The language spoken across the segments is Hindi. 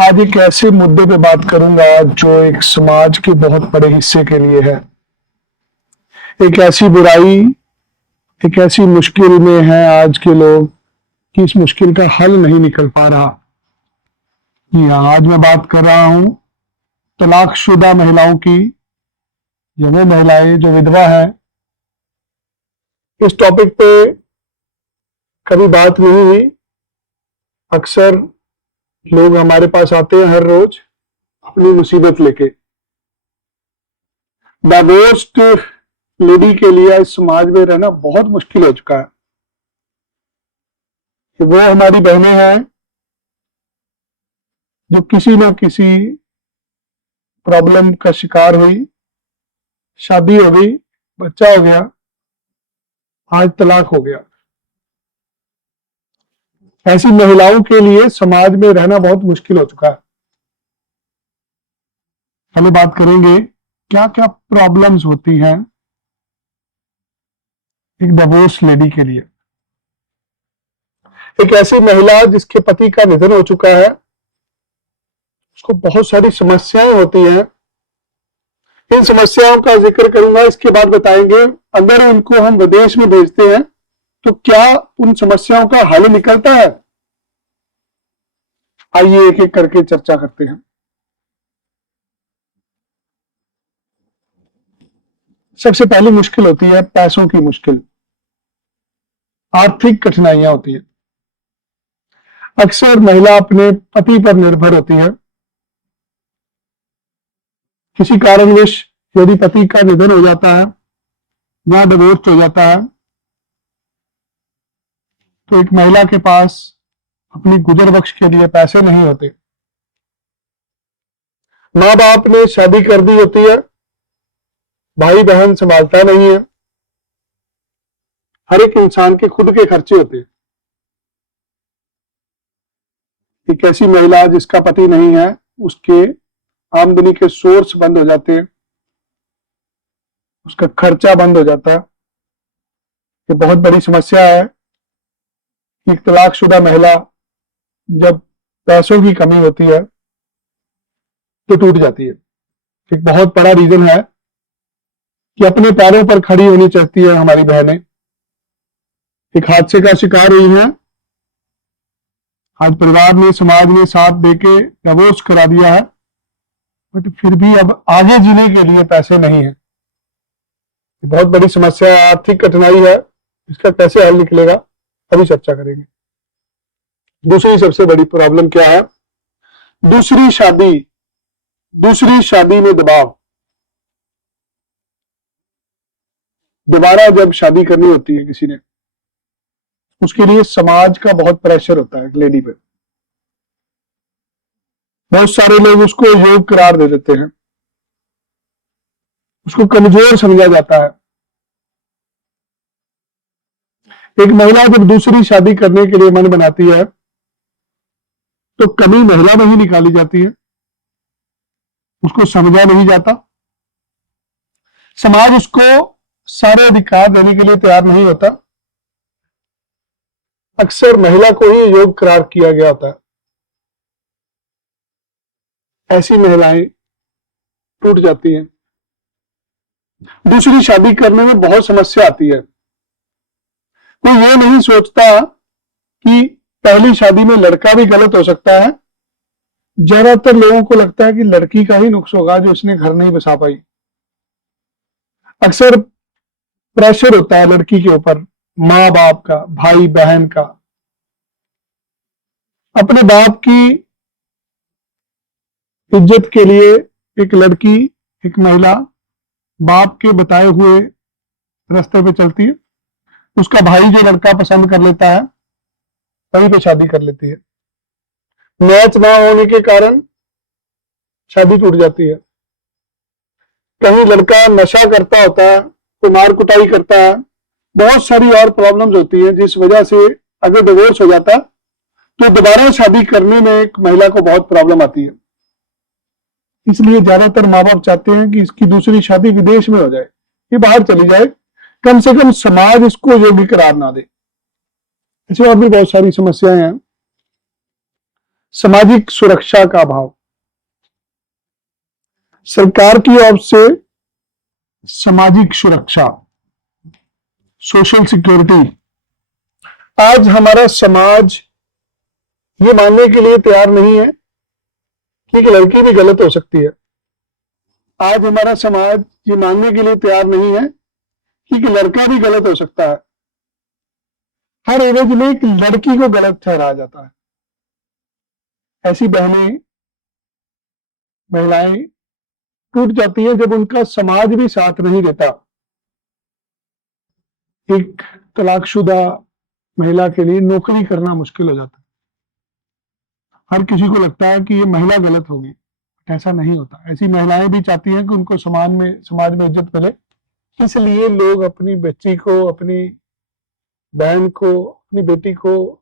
आज एक ऐसे मुद्दे पे बात करूंगा जो एक समाज के बहुत बड़े हिस्से के लिए है। एक ऐसी बुराई, एक ऐसी मुश्किल में है आज के लोग कि इस मुश्किल का हल नहीं निकल पा रहा। जी हाँ, आज मैं बात कर रहा हूं तलाकशुदा महिलाओं की, या वो महिलाएं जो विधवा है। इस टॉपिक पे कभी बात नहीं हुई। अक्सर लोग हमारे पास आते हैं हर रोज अपनी मुसीबत लेके। डाइवोर्स्ड लेडी के लिए इस समाज में रहना बहुत मुश्किल हो चुका है। कि वो हमारी बहनें हैं जो किसी ना किसी प्रॉब्लम का शिकार हुई, शादी हो गई, बच्चा हो गया, आज तलाक हो गया। ऐसी महिलाओं के लिए समाज में रहना बहुत मुश्किल हो चुका है। पहले बात करेंगे क्या क्या प्रॉब्लम्स होती हैं एक डिवोर्स लेडी के लिए। एक ऐसी महिला जिसके पति का निधन हो चुका है, उसको बहुत सारी समस्याएं होती हैं। इन समस्याओं का जिक्र करूंगा, इसके बाद बताएंगे अगर उनको हम विदेश में भेजते हैं तो क्या उन समस्याओं का हल निकलता है। आइए एक एक करके चर्चा करते हैं। सबसे पहली मुश्किल होती है पैसों की मुश्किल, आर्थिक कठिनाइयां होती है। अक्सर महिला अपने पति पर निर्भर होती है। किसी कारणवश यदि पति का निधन हो जाता है या डिवोर्स हो जाता है तो एक महिला के पास अपनी गुजर बख्श के लिए पैसे नहीं होते। माँ बाप ने शादी कर दी होती है, भाई बहन संभालता नहीं है। हर एक इंसान के खुद के खर्चे होते हैं। एक ऐसी महिला जिसका पति नहीं है, उसके आमदनी के सोर्स बंद हो जाते हैं, उसका खर्चा बंद हो जाता है। ये बहुत बड़ी समस्या है। एक तलाकशुदा महिला जब पैसों की कमी होती है तो टूट जाती है। एक बहुत बड़ा रीजन है कि अपने पैरों पर खड़ी होनी चाहती है हमारी बहनें। एक हादसे का शिकार हुई हैं, आज परिवार ने, समाज ने साथ देके डिवोर्स करा दिया है, बट फिर भी अब आगे जीने के लिए पैसे नहीं है। बहुत बड़ी समस्या है, आर्थिक कठिनाई है। इसका कैसे हल निकलेगा अभी चर्चा करेंगे। दूसरी सबसे बड़ी प्रॉब्लम क्या है? दूसरी शादी में दबाव। दोबारा जब शादी करनी होती है किसी ने, उसके लिए समाज का बहुत प्रेशर होता है लेडी पे। बहुत सारे लोग उसको योग्य करार दे देते हैं, उसको कमजोर समझा जाता है। एक महिला जब दूसरी शादी करने के लिए मन बनाती है तो कमी महिला में ही निकाली जाती है, उसको समझा नहीं जाता। समाज उसको सारे अधिकार देने के लिए तैयार नहीं होता। अक्सर महिला को ही योग्य करार किया गया होता है। ऐसी महिलाएं टूट जाती हैं। दूसरी शादी करने में बहुत समस्या आती है। कोई ये नहीं सोचता कि पहली शादी में लड़का भी गलत हो सकता है। ज्यादातर लोगों को लगता है कि लड़की का ही नुक्स होगा जो इसने घर नहीं बसा पाई। अक्सर प्रेशर होता है लड़की के ऊपर, माँ बाप का, भाई बहन का। अपने बाप की इज्जत के लिए एक लड़की, एक महिला बाप के बताए हुए रास्ते पे चलती है। उसका भाई जो लड़का पसंद कर लेता है वहीं पे शादी कर लेती है। मैच ना होने के कारण शादी टूट जाती है। कहीं लड़का नशा करता होता है, तो मार कुटाई करता है। बहुत सारी और प्रॉब्लम्स होती है जिस वजह से अगर डिवोर्स हो जाता तो दोबारा शादी करने में एक महिला को बहुत प्रॉब्लम आती है। इसलिए ज्यादातर माँ बाप चाहते हैं कि इसकी दूसरी शादी विदेश में हो जाए, ये बाहर चली जाए, कम से कम समाज इसको योग्य करार ना दे। ऐसे और भी बहुत सारी समस्याएं हैं। सामाजिक सुरक्षा का अभाव। सरकार की ओर से सामाजिक सुरक्षा, सोशल सिक्योरिटी, आज हमारा समाज ये मानने के लिए तैयार नहीं है कि एक लड़की भी गलत हो सकती है। आज हमारा समाज ये मानने के लिए तैयार नहीं है कि एक लड़का भी गलत हो सकता है। हर एवज में एक लड़की को गलत ठहराया जाता है। ऐसी बहनें, महिलाएं टूट जाती है जब उनका समाज भी साथ नहीं देता। एक तलाकशुदा महिला के लिए नौकरी करना मुश्किल हो जाता है। हर किसी को लगता है कि ये महिला गलत होगी, ऐसा नहीं होता। ऐसी महिलाएं भी चाहती हैं कि उनको समाज में इज्जत मिले, इसलिए लोग अपनी बच्ची को, अपनी बहन को, अपनी बेटी को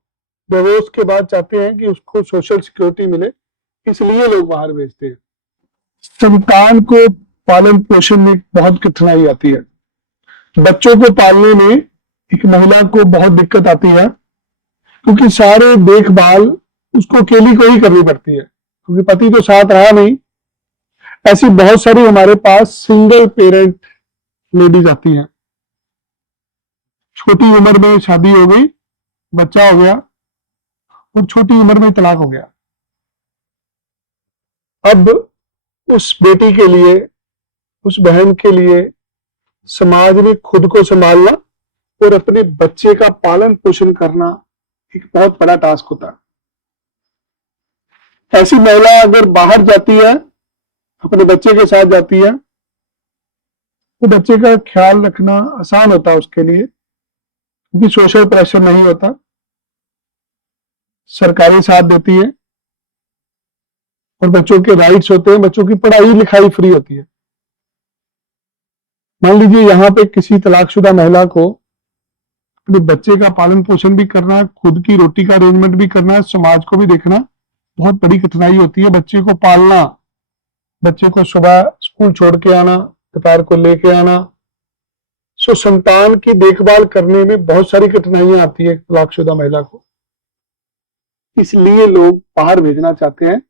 डिवोर्स के बाद चाहते हैं कि उसको सोशल सिक्योरिटी मिले, इसलिए लोग बाहर भेजते हैं। संतान को पालन पोषण में बहुत कठिनाई आती है। बच्चों को पालने में एक महिला को बहुत दिक्कत आती है, क्योंकि सारे देखभाल उसको अकेली को ही करनी पड़ती है, क्योंकि पति तो साथ रहा नहीं। ऐसी बहुत सारी हमारे पास सिंगल पेरेंट लेडीज आती हैं। छोटी उम्र में शादी हो गई, बच्चा हो गया और छोटी उम्र में तलाक हो गया। अब उस बेटी के लिए, उस बहन के लिए समाज में खुद को संभालना और अपने बच्चे का पालन पोषण करना एक बहुत बड़ा टास्क होता है। ऐसी महिला अगर बाहर जाती है, अपने बच्चे के साथ जाती है, तो बच्चे का ख्याल रखना आसान होता है उसके लिए, क्योंकि सोशल प्रेशर नहीं होता। सरकारी साथ देती है और बच्चों के राइट्स होते हैं, बच्चों की पढ़ाई लिखाई फ्री होती है। मान लीजिए यहां पे किसी तलाकशुदा महिला को अपने बच्चे का पालन पोषण भी करना, खुद की रोटी का अरेंजमेंट भी करना, समाज को भी देखना, बहुत बड़ी कठिनाई होती है। बच्चे को पालना, बच्चे को सुबह स्कूल छोड़ के आना, दोपहर को लेके आना, सो संतान की देखभाल करने में बहुत सारी कठिनाइयां आती है तलाकशुदा महिला को। इसलिए लोग बाहर भेजना चाहते हैं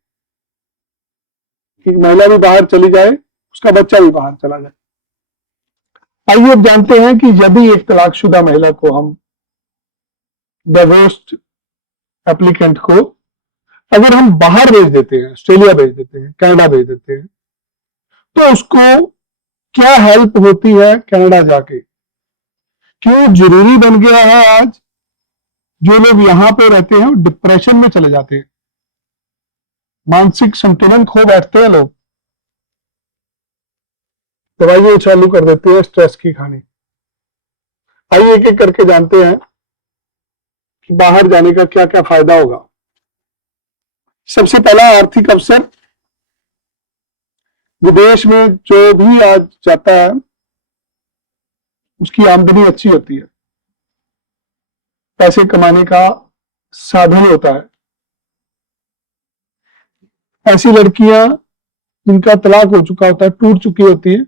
कि महिला भी बाहर चली जाए, उसका बच्चा भी बाहर चला जाए। आइए अब जानते हैं कि यदि एक तलाकशुदा महिला को हम, डिवोर्स्ड एप्लीकेंट को अगर हम बाहर भेज देते हैं, ऑस्ट्रेलिया भेज देते हैं, कनाडा भेज देते हैं, तो उसको क्या हेल्प होती है कनाडा जाके? क्यों जरूरी बन गया है आज जो लोग यहां पे रहते हैं डिप्रेशन में चले जाते हैं, मानसिक संतुलन खो बैठते हैं लोग, दवाइयां चालू कर देते हैं स्ट्रेस की खानी। आइए एक एक करके जानते हैं कि बाहर जाने का क्या क्या फायदा होगा। सबसे पहला, आर्थिक अवसर। विदेश में जो भी आज जाता है उसकी आमदनी अच्छी होती है, पैसे कमाने का साधन होता है। ऐसी लड़कियां जिनका तलाक हो चुका होता है, टूट चुकी होती है,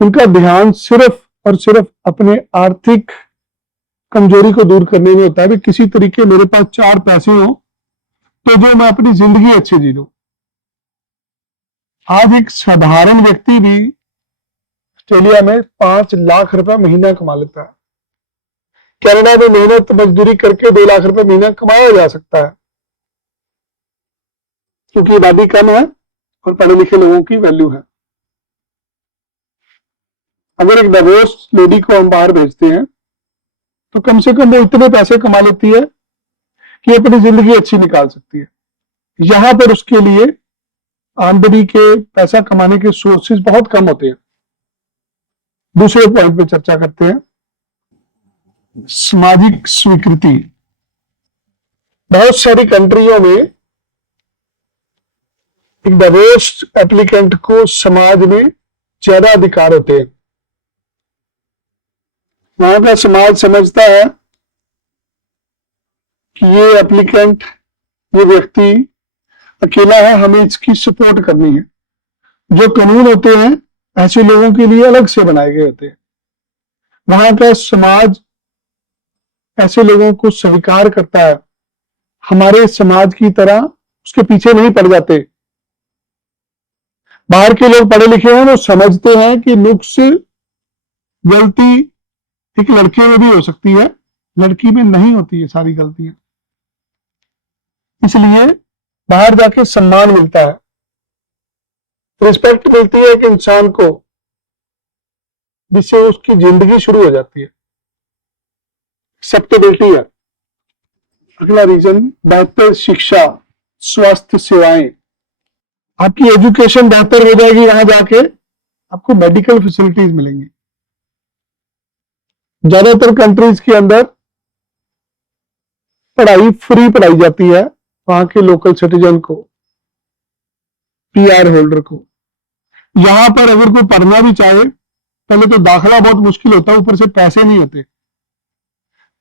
उनका ध्यान सिर्फ और सिर्फ अपने आर्थिक कमजोरी को दूर करने में होता है। भी किसी तरीके मेरे पास 4 पैसे हो तो जो मैं अपनी जिंदगी अच्छे जी लूं। आज एक साधारण व्यक्ति भी ऑस्ट्रेलिया में 5 लाख रुपए महीना कमा लेता है। कनाडा में मेहनत मजदूरी करके 2 लाख रुपए महीना कमाया जा सकता है, क्योंकि आबादी कम है और पढ़े लिखे लोगों की वैल्यू है। अगर एक डिवोर्स लेडी को हम बाहर भेजते हैं तो कम से कम वो इतने पैसे कमा लेती है कि अपनी जिंदगी अच्छी निकाल सकती है। यहां पर उसके लिए आमदनी के, पैसा कमाने के सोर्सेज बहुत कम होते हैं। दूसरे पॉइंट पे चर्चा करते हैं, सामाजिक स्वीकृति। बहुत सारी कंट्रियों में एक डिवोर्स एप्लीकेंट को समाज में ज्यादा अधिकार होते हैं। वहां का समाज समझता है कि ये एप्लीकेंट, ये व्यक्ति अकेला है, हमें इसकी सपोर्ट करनी है। जो कानून होते हैं ऐसे लोगों के लिए अलग से बनाए गए होते हैं। वहां का समाज ऐसे लोगों को स्वीकार करता है, हमारे समाज की तरह उसके पीछे नहीं पड़ जाते। बाहर के लोग पढ़े लिखे हैं, वो समझते हैं कि नुक्स गलती एक लड़के में भी हो सकती है, लड़की में नहीं होती है सारी गलतियां। इसलिए बाहर जाके सम्मान मिलता है, रिस्पेक्ट मिलती है एक इंसान को, जिससे उसकी जिंदगी शुरू हो जाती है। एक्सेप्टेबिलिटी है। अगला रीजन, बेहतर शिक्षा, स्वास्थ्य सेवाएं। आपकी एजुकेशन बेहतर हो जाएगी, वहां जाके आपको मेडिकल फैसिलिटीज मिलेंगी। ज्यादातर कंट्रीज के अंदर पढ़ाई फ्री पढ़ाई जाती है वहां के लोकल सिटीजन को, पीआर होल्डर को। यहां पर अगर कोई पढ़ना भी चाहे, पहले तो दाखिला बहुत मुश्किल होता है, ऊपर से पैसे नहीं होते।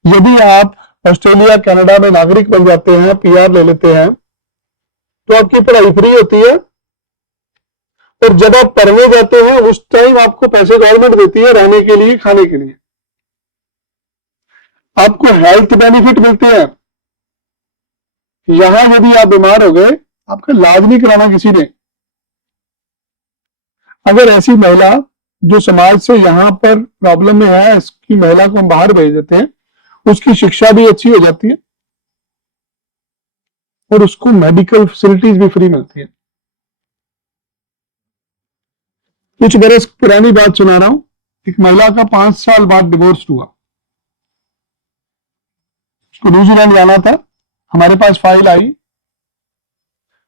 यदि आप ऑस्ट्रेलिया कनाडा में नागरिक बन जाते हैं, पीआर ले लेते हैं, तो आपकी पढ़ाई फ्री होती है। और जब आप पढ़ने जाते हैं उस टाइम आपको पैसे गवर्नमेंट देती है रहने के लिए, खाने के लिए। आपको हेल्थ बेनिफिट मिलते हैं। यहां यदि आप बीमार हो गए, आपका इलाज नहीं कराना किसी ने। अगर ऐसी महिला जो समाज से यहां पर प्रॉब्लम में है, इसकी महिला को हम बाहर भेज देते हैं, उसकी शिक्षा भी अच्छी हो जाती है और उसको मेडिकल फैसिलिटीज भी फ्री मिलती है। कुछ बरस पुरानी बात सुना रहा हूं। एक महिला का 5 साल बाद डिवोर्स हुआ। उसको न्यूजीलैंड जाना था, हमारे पास फाइल आई।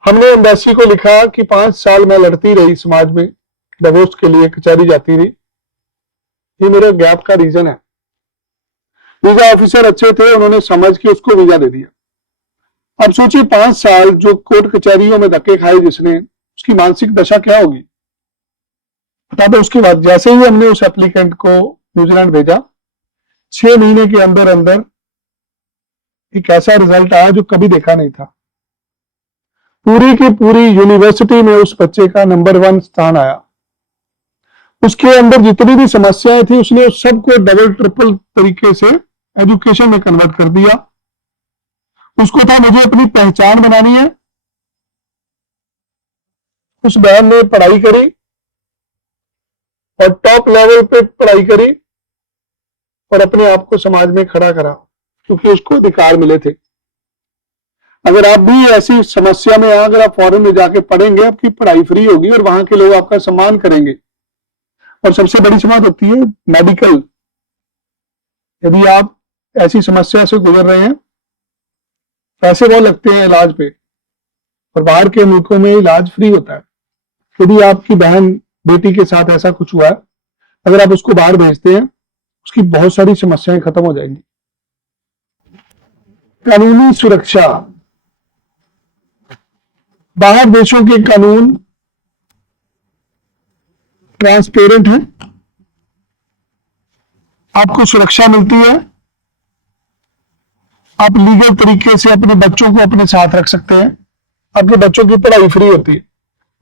हमने एम्बेसी को लिखा कि 5 साल मैं लड़ती रही समाज में, डिवोर्स के लिए कचहरी जाती रही, ये मेरे गैप का रीजन है। वीजा ऑफिसर अच्छे थे, उन्होंने समझ के उसको वीजा दे दिया। अब सोचिए 5 साल जो कोर्ट कचहरियों में धक्के खाए जिसने, उसकी मानसिक दशा क्या होगी बता दो। उसके बाद जैसे ही हमने उस एप्लीकेंट को न्यूजीलैंड भेजा, 6 महीने के अंदर अंदर एक ऐसा रिजल्ट आया जो कभी देखा नहीं था। पूरी की पूरी यूनिवर्सिटी में उस बच्चे का नंबर 1 स्थान आया। उसके अंदर जितनी भी समस्याएं थी, उसने उस सबको डबल ट्रिपल तरीके से एजुकेशन में कन्वर्ट कर दिया। उसको था मुझे अपनी पहचान बनानी है। उस बहन ने पढ़ाई करी और टॉप लेवल पे पढ़ाई करी और अपने आप को समाज में खड़ा करा, क्योंकि उसको अधिकार मिले थे। अगर आप भी ऐसी समस्या में, अगर आप फॉरेन में जाके पढ़ेंगे, आपकी पढ़ाई फ्री होगी और वहां के लोग आपका सम्मान करेंगे। और सबसे बड़ी बात होती है मेडिकल। यदि आप ऐसी समस्या से गुजर रहे हैं, पैसे बहुत लगते हैं इलाज पे, और बाहर के मुल्कों में इलाज फ्री होता है। यदि आपकी बहन बेटी के साथ ऐसा कुछ हुआ है, अगर आप उसको बाहर भेजते हैं, उसकी बहुत सारी समस्याएं खत्म हो जाएंगी। कानूनी सुरक्षा। बाहर देशों के कानून ट्रांसपेरेंट है, आपको सुरक्षा मिलती है। आप लीगल तरीके से अपने बच्चों को अपने साथ रख सकते हैं। आपके बच्चों की पढ़ाई फ्री होती है।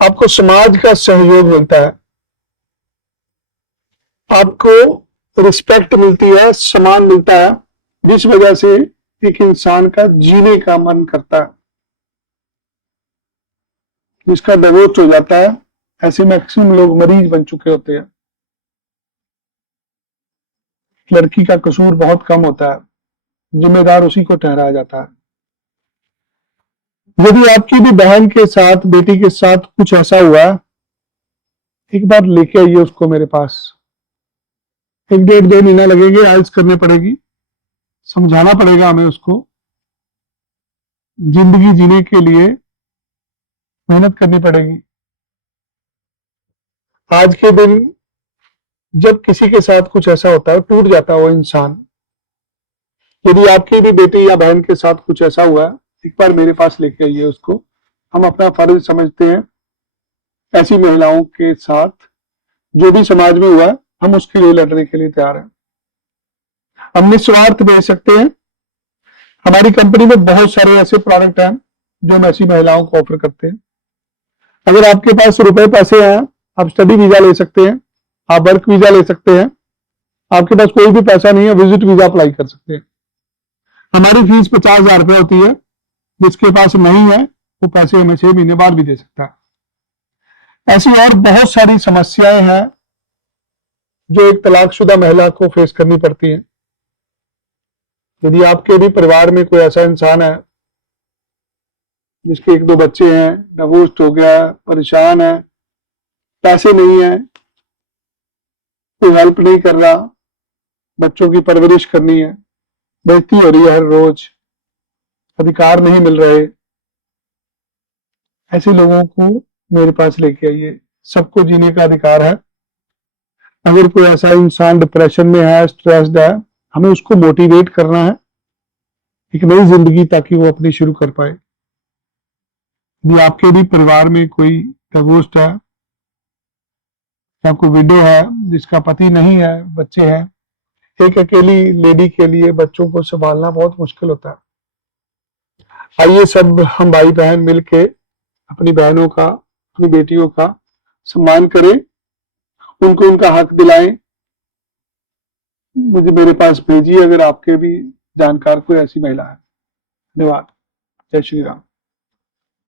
आपको समाज का सहयोग मिलता है। आपको रिस्पेक्ट मिलती है, सम्मान मिलता है, जिस वजह से एक इंसान का जीने का मन करता है। जिसका डिवोर्स हो जाता है, ऐसे मैक्सिमम लोग मरीज बन चुके होते हैं। लड़की का कसूर बहुत कम होता है, जिम्मेदार उसी को ठहराया जाता है। यदि आपकी भी बहन के साथ, बेटी के साथ कुछ ऐसा हुआ, एक बार लेके आइए उसको मेरे पास। 1-1.5-2 महीना लगेंगे, आइल्स करनी पड़ेगी, समझाना पड़ेगा हमें उसको। जिंदगी जीने के लिए मेहनत करनी पड़ेगी। आज के दिन जब किसी के साथ कुछ ऐसा होता है, टूट जाता है वो इंसान। यदि आपकी भी बेटी या बहन के साथ कुछ ऐसा हुआ है, एक बार मेरे पास लेके आइए उसको। हम अपना फर्ज समझते हैं ऐसी महिलाओं के साथ, जो भी समाज में हुआ है, हम उसके लिए लड़ने के लिए तैयार हैं। हम निस्वार्थ भेज सकते हैं। हमारी कंपनी में बहुत सारे ऐसे प्रोडक्ट हैं जो हम ऐसी महिलाओं को ऑफर करते हैं। अगर आपके पास रुपए पैसे हैं, आप स्टडी वीजा ले सकते हैं, आप वर्क वीजा ले सकते हैं। आपके पास कोई भी पैसा नहीं है, विजिट वीजा अप्लाई कर सकते हैं। हमारी फीस 50,000 रुपए होती है। जिसके पास नहीं है वो पैसे हमें 6 महीने बाद भी दे सकता है। ऐसी और बहुत सारी समस्याएं हैं जो एक तलाकशुदा महिला को फेस करनी पड़ती हैं। यदि आपके भी परिवार में कोई ऐसा इंसान है जिसके 1-2 बच्चे हैं, डिवोर्स हो गया, परेशान है, पैसे नहीं है, कोई हेल्प नहीं कर रहा, बच्चों की परवरिश करनी है, बेइज्जती हो रही है हर रोज, अधिकार नहीं मिल रहे, ऐसे लोगों को मेरे पास लेके आइए। सबको जीने का अधिकार है। अगर कोई ऐसा इंसान डिप्रेशन में है, स्ट्रेस्ड है, हमें उसको मोटिवेट करना है एक नई जिंदगी, ताकि वो अपनी शुरू कर पाए। यदि आपके भी परिवार में कोई डिवोर्स्ड है या कोई विडो है जिसका पति नहीं है, बच्चे हैं, एक अकेली लेडी के लिए बच्चों को संभालना बहुत मुश्किल होता है। आइए सब हम भाई बहन मिलके अपनी बहनों का, अपनी बेटियों का सम्मान करें, उनको उनका हक दिलाएं। मुझे मेरे पास भेजिए अगर आपके भी जानकार कोई ऐसी महिला है। धन्यवाद। जय श्री राम।